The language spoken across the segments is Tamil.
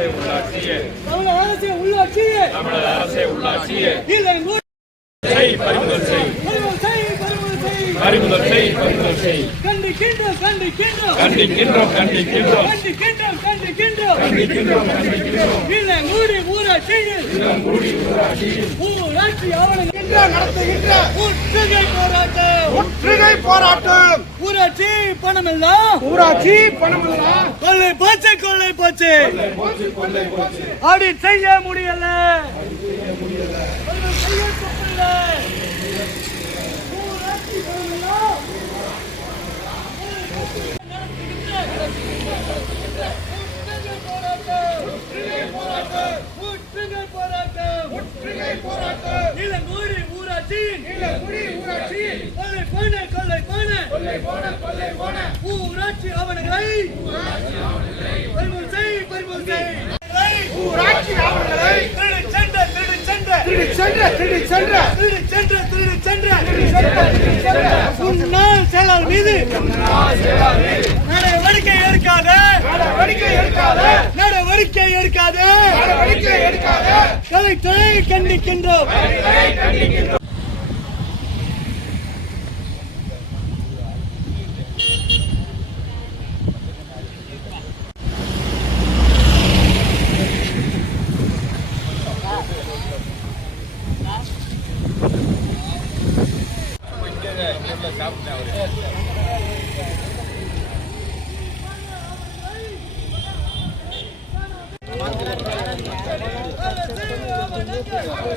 அரசே உள்ளாட்சியே. தமிழக அரசு உள்ளாட்சியே. தமிழக அரசே உள்ளாட்சியே. இதை மூடி செய் பறிமுதல் செய் பறிமுதல் செய், பறிமுதல் செய். பறிமுதல் செய் பறிமுதல் செய் கண்டிக்கின்றோம் கண்டிக்கின்றோம் கண்டிக்கின்றோம் கண்டிக்கின்றோம் கண்டிக்கின்றோம் கண்டிக்கின்றோம் கண்டிக்கின்றோம் கண்டிக்கின்றோம் இல்லை மூடி ஊராட்சியில் ஊராட்சி ஆவணங்கள். நடத்துகின்ற. முற்றுகை போராட்டம். முற்றுகை போராட்டம். ஊராட்சி பணமெல்லாம் ஊராட்சி பணமெல்லாம் கொள்ளை போச்சு கொள்ளை போச்சு. ஆடிட் செய்ய முடியல. செய்ய தப்பில்ல. ஊராட்சி பணமெல்லாம் முற்றுகை போராட்டம். முற்றுகை போராட்டம். முற்றுகை இளங்கூரி ஊராட்சியின் குடி ஊராட்சி. கொள்ளை போன கொள்ளை போன. கொள்ளை போன கொள்ளை போன. ஊராட்சி ஆவணங்களை. பறிமுதல் செய் பறிமுதல் செய். ஊராட்சி ஆவணங்களை. திருடி சென்ற திருடி சென்ற. திருடி சென்ற திருடி சென்ற. திருடி சென்ற திருடி சென்ற. திருடி சென்ற முன்னாள் செயலாளர் மீது நடவடிக்கை எடுக்காத நடவடிக்கை எடுக்காத. நடவடிக்கை எடுக்காத. நடவடிக்கை எடுக்காத. கலெக்டரை கண்டிக்கின்றோம் என்ன காணாது நிர்வாகம் எனக்கு இந்த நிர்வாகம் போராட்டம் போராட்டம் போராட்டம் இளங்கூரி ஊராட்சியின் இளங்கூரி ஊராட்சியின் இளங்கூரி ஊராட்சியின்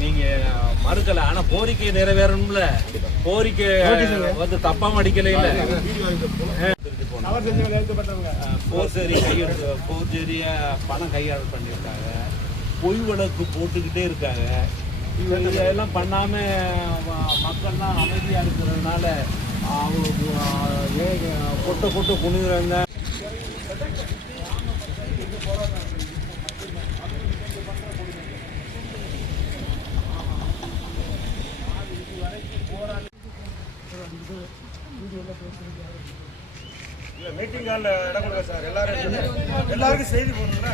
நீங்க மறுக்கல. ஆனா கோரிக்கை நிறைவேறணும்ல. கோரிக்கை வந்து தப்பா அடிக்கல இல்ல போர்சரி கையெழுத்து பணம் கையாள் பண்ணியிருக்காங்க. பொய் வழக்கு போட்டுக்கிட்டே இருக்காங்க. இதெல்லாம் பண்ணாம மக்கள்லாம் அமைதியா இருக்கிறதுனால அவங்க அஹ், பொட்டு கொட்ட கொட்ட குனிகிறாங்க மீட்டிங் கால்ல இடம் கொடுங்க சார். எல்லாரும் எல்லாருக்கும் செய்தி போடணும்ல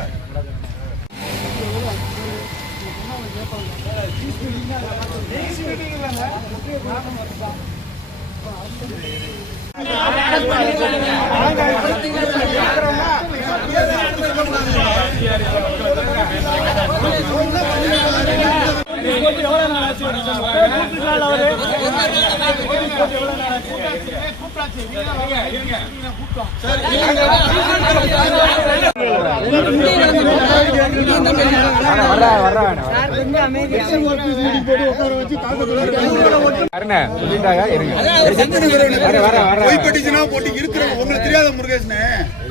பொய்ப்பட்டுச்சுன்னா போட்டு இருக்கிற உங்களுக்கு தெரியாத முருகேஷனே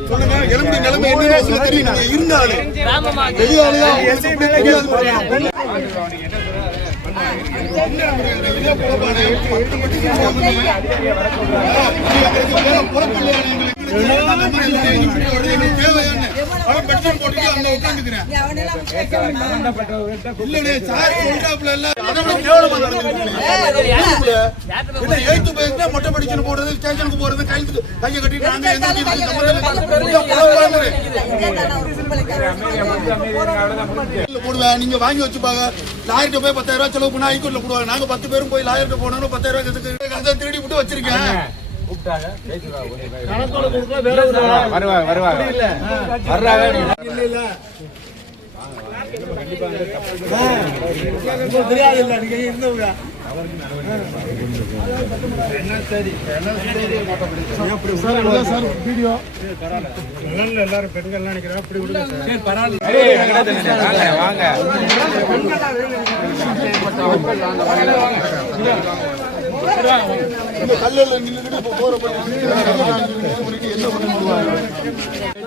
சொல்லுங்க எலும்பு நிலைமை என்ன தெரியும் இருந்தாலும் தெரியாது. புறப்பள்ளி தேவையான அவன் பெட்ரோல் போட்டுட்டு மொட்டை படிச்சுட்டு போறது ஸ்டேஷனுக்கு போறது கைது கையை கட்டிட்டு நாங்க எந்த போடுவேன் நீங்க வாங்கி வச்சு பாக்க லாயர்கிட்ட போய் பத்தாயிரம் ரூபாய் செலவு பண்ணா ஹைகோர்ட்ல போடுவாங்க நாங்க பத்து பேரும் போய் லாயர்கிட்ட போனோம்னு பத்தாயிரம் ரூபாய் திருடி விட்டு வச்சிருக்கேன் கூப்பிட்டாங்க. வருவாங்க வருவாங்க வர்றாங்க இல்லை நீங்கள் எல்லாரும் பெண்கள் நினைக்கிறேன் அப்படி வாங்க என்ன பண்ண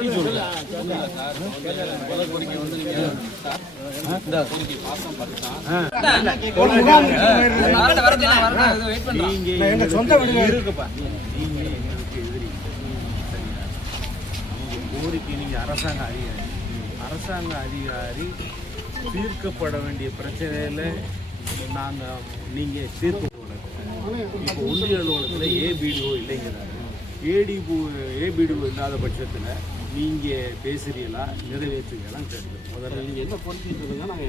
நீங்க எங்க சொந்த இருக்குப்பா நீங்க எங்களுக்கு எதிரி சரியா கோரிக்கை நீங்க அரசாங்க அதிகாரி அரசாங்க அதிகாரி தீர்க்கப்பட வேண்டிய பிரச்சனையில நாங்க நீங்க தீர்க்க இப்போ ஒன்றிய அலுவலகத்தில் ஏபிடிஓ இல்லைங்கிறாரு ஏடிபு ஏபிடிஓ இல்லாத பட்சத்தில் நீங்க பேசுறீங்களா நிறைவேற்றுவீங்களா கேட்டு முதல்ல நீங்க என்ன பொறுத்து சொல்லுங்க நாங்க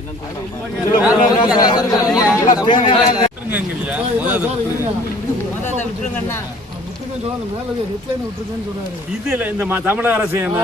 இதுல இந்த ம- தமிழக அரசு என்ன?